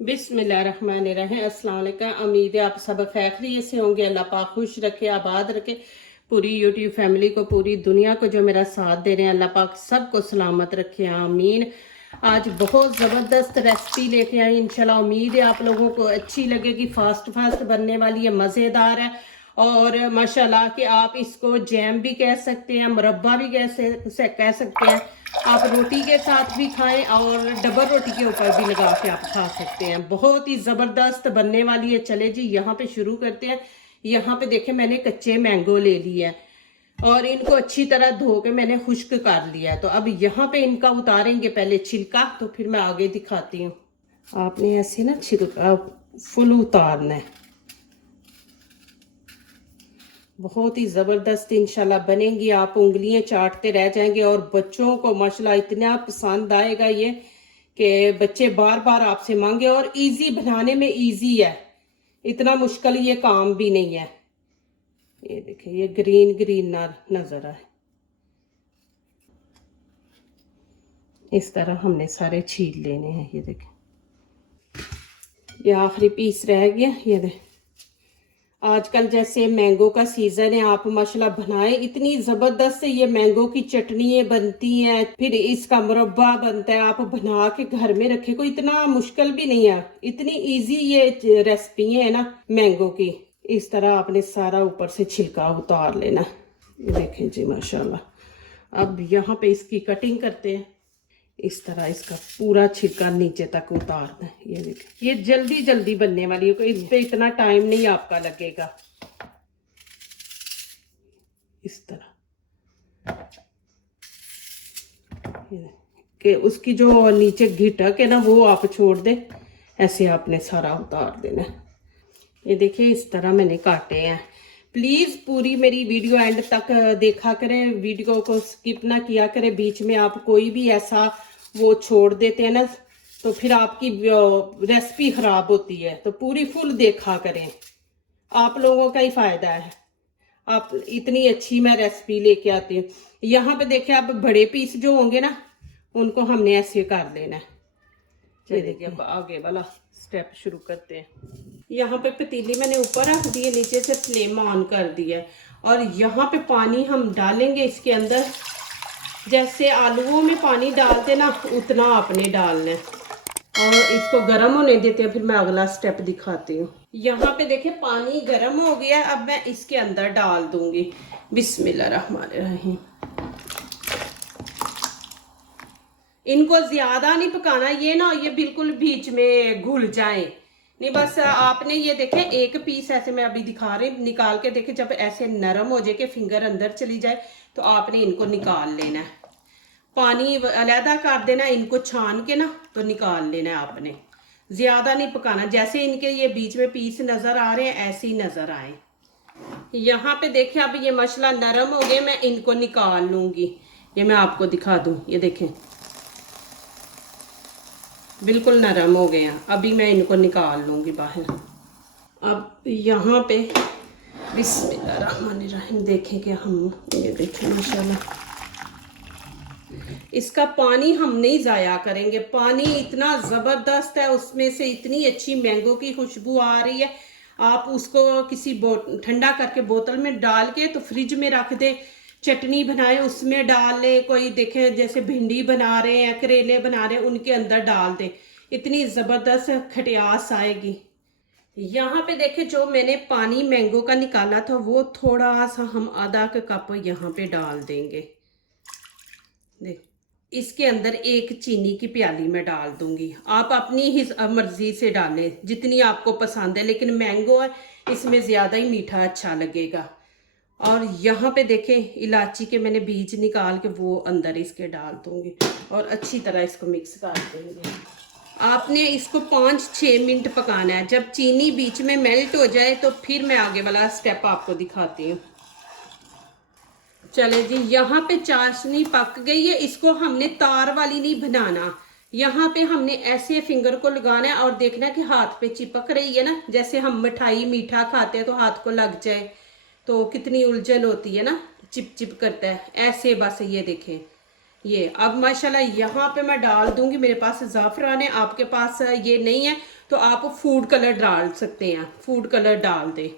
बिस्मिल्लाहिर्रहमानिर्रहीम। अस्सलाम वालेकुम। उम्मीद है आप सब खैरियत से होंगे। अल्लाह पाक खुश रखे, आबाद रखे पूरी यूट्यूब फैमिली को, पूरी दुनिया को जो मेरा साथ दे रहे हैं। अल्लाह पाक सबको सलामत रखे, आमीन। आज बहुत ज़बरदस्त रेसिपी लेके आई। इंशाल्लाह उम्मीद है आप लोगों को अच्छी लगेगी। फास्ट फास्ट बनने वाली है, मज़ेदार है और माशाल्लाह कि आप इसको जैम भी कह सकते हैं, मुरब्बा भी कह सकते हैं। आप रोटी के साथ भी खाएं और डबल रोटी के ऊपर भी लगा के आप खा सकते हैं। बहुत ही ज़बरदस्त बनने वाली है। चले जी यहाँ पे शुरू करते हैं। यहाँ पे देखें मैंने कच्चे मैंगो ले लिए हैं और इनको अच्छी तरह धो के मैंने खुश्क कर लिया है। तो अब यहाँ पे इनका उतारेंगे पहले छिलका, तो फिर मैं आगे दिखाती हूँ। आपने ऐसे ना छिलका फुल उतारना है। बहुत ही ज़बरदस्त इंशाल्लाह बनेंगी। आप उंगलियां चाटते रह जाएंगे और बच्चों को माशाल्लाह इतना पसंद आएगा ये कि बच्चे बार बार आपसे मांगे। और इजी बनाने में इजी है, इतना मुश्किल ये काम भी नहीं है। ये देखिए ये ग्रीन ग्रीन नजर आए, इस तरह हमने सारे छील लेने हैं। ये देखें ये आखिरी पीस रह गया। ये देखें आजकल जैसे मैंगो का सीजन है, आप माशाल्लाह बनाएं। इतनी जबरदस्त ये मैंगो की चटनी बनती हैं, फिर इसका मुरब्बा बनता है। आप बना के घर में रखे, कोई इतना मुश्किल भी नहीं है। इतनी इजी ये रेसिपी है ना मैंगो की। इस तरह आपने सारा ऊपर से छिलका उतार लेना। ये देखें जी माशाल्लाह। अब यहाँ पे इसकी कटिंग करते हैं। इस तरह इसका पूरा छिलका नीचे तक उतारना है। ये देखिए ये जल्दी जल्दी बनने वाली है, कोई इस पे इतना टाइम नहीं आपका लगेगा। इस तरह कि उसकी जो नीचे घिटक है ना वो आप छोड़ दे। ऐसे आपने सारा उतार देना है। ये देखिए इस तरह मैंने काटे हैं। प्लीज़ पूरी मेरी वीडियो एंड तक देखा करें, वीडियो को स्किप ना किया करें। बीच में आप कोई भी ऐसा वो छोड़ देते हैं ना तो फिर आपकी रेसिपी ख़राब होती है। तो पूरी फुल देखा करें, आप लोगों का ही फ़ायदा है। आप इतनी अच्छी मैं रेसिपी लेके आती हूँ। यहाँ पे देखें आप बड़े पीस जो होंगे ना उनको हमने ऐसे कर लेना है। ये देखिए अब आगे वाला स्टेप शुरू करते हैं। यहाँ पे पतीली मैंने ऊपर रख दी है, नीचे से फ्लेम ऑन कर दिया है और यहाँ पे पानी हम डालेंगे इसके अंदर। जैसे आलूओं में पानी डालते ना उतना आपने डालना है और इसको गर्म होने देते हैं। फिर मैं अगला स्टेप दिखाती हूँ। यहाँ पे देखें पानी गर्म हो गया। अब मैं इसके अंदर डाल दूंगी। बिस्मिल्लाहिर्रहमानिर्रहीम। इनको ज्यादा नहीं पकाना, ये ना ये बिल्कुल बीच में घुल जाए नहीं। बस आपने ये देखे एक पीस ऐसे मैं अभी दिखा रही निकाल के देखे, जब ऐसे नरम हो जाए कि फिंगर अंदर चली जाए तो आपने इनको निकाल लेना है। पानी अलहदा कर देना, इनको छान के ना तो निकाल लेना है आपने। ज्यादा नहीं पकाना। जैसे इनके ये बीच में पीस नजर आ रहे हैं ऐसे ही नजर आए। यहाँ पे देखिए अब ये मसाला नरम हो गया, मैं इनको निकाल लूंगी। ये मैं आपको दिखा दूं, ये देखें बिल्कुल नरम हो गए हैं। अभी मैं इनको निकाल लूँगी बाहर। अब यहाँ पे बिस्मिल्लाहिर्रहमानिर्रहीम देखें कि हम ये देखें माशाल्लाह इसका पानी हम नहीं ज़ाया करेंगे। पानी इतना ज़बरदस्त है, उसमें से इतनी अच्छी मैंगो की खुशबू आ रही है। आप उसको किसी ठंडा करके बोतल में डाल के तो फ्रिज में रख दे। चटनी बनाए उसमें डाल ले, कोई देखे जैसे भिंडी बना रहे हैं, करेले बना रहे हैं, उनके अंदर डाल दे, इतनी ज़बरदस्त खटियास आएगी। यहाँ पे देखे जो मैंने पानी मैंगो का निकाला था वो थोड़ा सा हम आधा कप यहाँ पे डाल देंगे। देख इसके अंदर एक चीनी की प्याली में डाल दूंगी। आप अपनी ही मर्जी से डालें जितनी आपको पसंद है, लेकिन मैंगो है इसमें ज़्यादा ही मीठा अच्छा लगेगा। और यहाँ पे देखें इलायची के मैंने बीज निकाल के वो अंदर इसके डाल दूंगी और अच्छी तरह इसको मिक्स कर देंगे। आपने इसको 5-6 मिनट पकाना है। जब चीनी बीच में मेल्ट हो जाए तो फिर मैं आगे वाला स्टेप आपको दिखाती हूँ। चले जी यहाँ पे चाशनी पक गई है। इसको हमने तार वाली नहीं बनाना, यहाँ पे हमने ऐसे फिंगर को लगाना है और देखना कि हाथ पे चिपक रही है ना। जैसे हम मिठाई मीठा खाते हैं तो हाथ को लग जाए तो कितनी उलझन होती है ना, चिप चिप करता है, ऐसे बस ये देखें ये अब माशाल्लाह यहाँ पे मैं डाल दूंगी, मेरे पास ज़ाफ़रान है, आपके पास ये नहीं है तो आप फूड कलर डाल सकते हैं, फूड कलर डाल दें।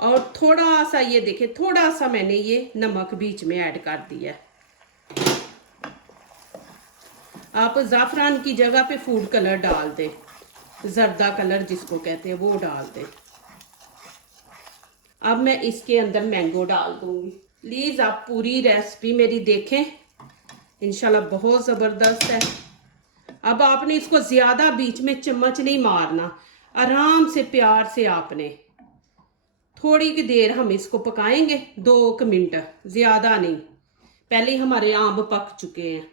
और थोड़ा सा ये देखें, थोड़ा सा मैंने ये नमक बीच में ऐड कर दिया है। आप ज़ाफ़रान की जगह पे फूड कलर डाल दें, जर्दा कलर जिसको कहते हैं वो डाल दें। अब मैं इसके अंदर मैंगो डाल दूंगी। प्लीज़ आप पूरी रेसिपी मेरी देखें, इंशाल्लाह बहुत ज़बरदस्त है। अब आपने इसको ज़्यादा बीच में चम्मच नहीं मारना, आराम से प्यार से आपने थोड़ी की देर हम इसको पकाएंगे, 2 मिनट, ज़्यादा नहीं। पहले ही हमारे आम पक चुके हैं।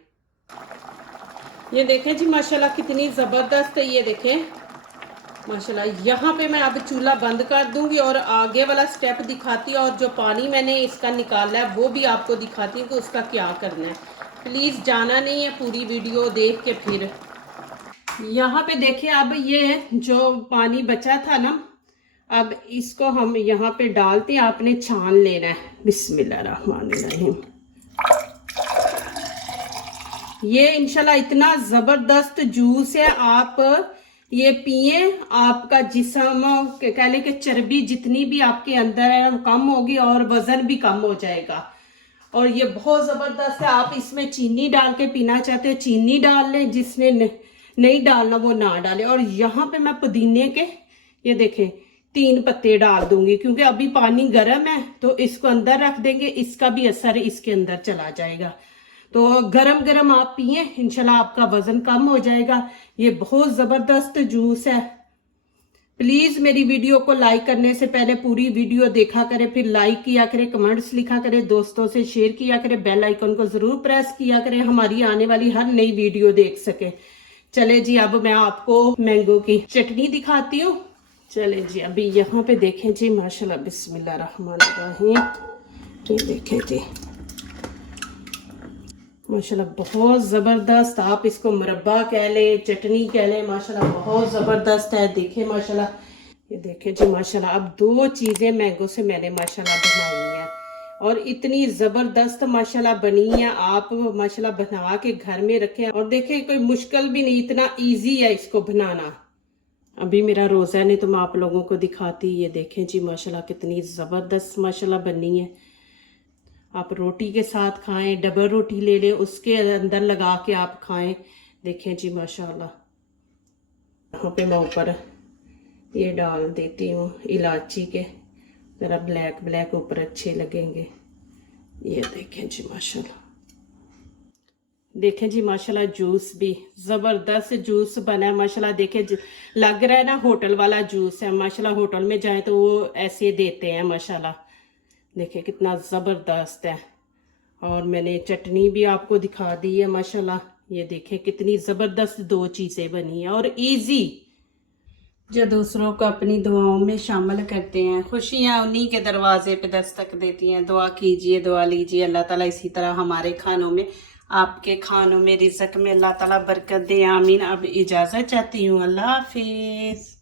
ये देखें जी माशाल्लाह कितनी ज़बरदस्त है। ये देखें माशाल्लाह। यहाँ पे मैं अब चूल्हा बंद कर दूंगी और आगे वाला स्टेप दिखाती हूँ, और जो पानी मैंने इसका निकाला है वो भी आपको दिखाती हूँ कि उसका क्या करना है। प्लीज़ जाना नहीं है, पूरी वीडियो देख के फिर। यहाँ पे देखिए अब ये जो पानी बचा था ना, अब इसको हम यहाँ पे डालते हैं, आपने छान लेना है। बिस्मिल्लाहिर्रहमानिर्रहीम। ये इंशाल्लाह इतना ज़बरदस्त जूस है, आप ये पिए, आपका जिस्म कह लें कि चर्बी जितनी भी आपके अंदर है वो कम होगी और वज़न भी कम हो जाएगा। और ये बहुत ज़बरदस्त है। आप इसमें चीनी डाल के पीना चाहते हो चीनी डाल लें, जिसने नहीं डालना वो ना डाले। और यहाँ पे मैं पुदीने के ये देखें 3 पत्ते डाल दूंगी, क्योंकि अभी पानी गर्म है तो इसको अंदर रख देंगे, इसका भी असर इसके अंदर चला जाएगा। तो गरम गरम आप पिए, इंशाल्लाह आपका वजन कम हो जाएगा। ये बहुत ज़बरदस्त जूस है। प्लीज़ मेरी वीडियो को लाइक करने से पहले पूरी वीडियो देखा करें, फिर लाइक किया करें, कमेंट्स लिखा करें, दोस्तों से शेयर किया करें, बेल आइकन को ज़रूर प्रेस किया करें, हमारी आने वाली हर नई वीडियो देख सके। चले जी अब मैं आपको मैंगो की चटनी दिखाती हूँ। चले जी अभी यहाँ पे देखें जी माशाल्लाह, बिस्मिल्लाहिर्रहमानिर्रहीम। ये देखें जी माशाल्लाह बहुत ज़बरदस्त। आप इसको मुरब्बा कह लें, चटनी कह लें, माशाल्लाह बहुत ज़बरदस्त है। देखें माशाल्लाह, ये देखें जी माशाल्लाह। अब 2 चीज़ें मैंगो से मैंने माशाल्लाह बनाई हैं और इतनी ज़बरदस्त माशाल्लाह बनी है। आप माशाल्लाह बना के घर में रखें और देखें कोई मुश्किल भी नहीं, इतना ईजी है इसको बनाना। अभी मेरा रोज़ा नहीं तो मैं आप लोगों को दिखाती। ये देखें जी माशाल्लाह कितनी ज़बरदस्त माशाल्लाह बनी है। आप रोटी के साथ खाएं, डबल रोटी ले लें, उसके अंदर लगा के आप खाएं। देखें जी माशाल्लाह। यहाँ पे मैं ऊपर ये डाल देती हूँ इलायची के, ज़रा ब्लैक ब्लैक ऊपर अच्छे लगेंगे। ये देखें जी माशाल्लाह। देखें जी माशाल्लाह जूस भी ज़बरदस्त जूस बना है माशाल्लाह। देखें लग रहा है ना होटल वाला जूस है माशाल्लाह। होटल में जाए तो वो ऐसे देते हैं माशाल्लाह। देखें कितना ज़बरदस्त है। और मैंने चटनी भी आपको दिखा दी है माशाल्लाह। ये देखें कितनी ज़बरदस्त 2 चीज़ें बनी हैं और इजी। जो दूसरों को अपनी दुआओं में शामिल करते हैं, खुशियाँ उन्हीं के दरवाजे पे दस्तक देती हैं। दुआ कीजिए, दुआ लीजिए, अल्लाह ताला इसी तरह हमारे खानों में, आपके खानों में, रिज़्क़ में अल्लाह ताला बरकत दे। आमीन। अब इजाज़त चाहती हूँ, अल्लाह हाफिज़।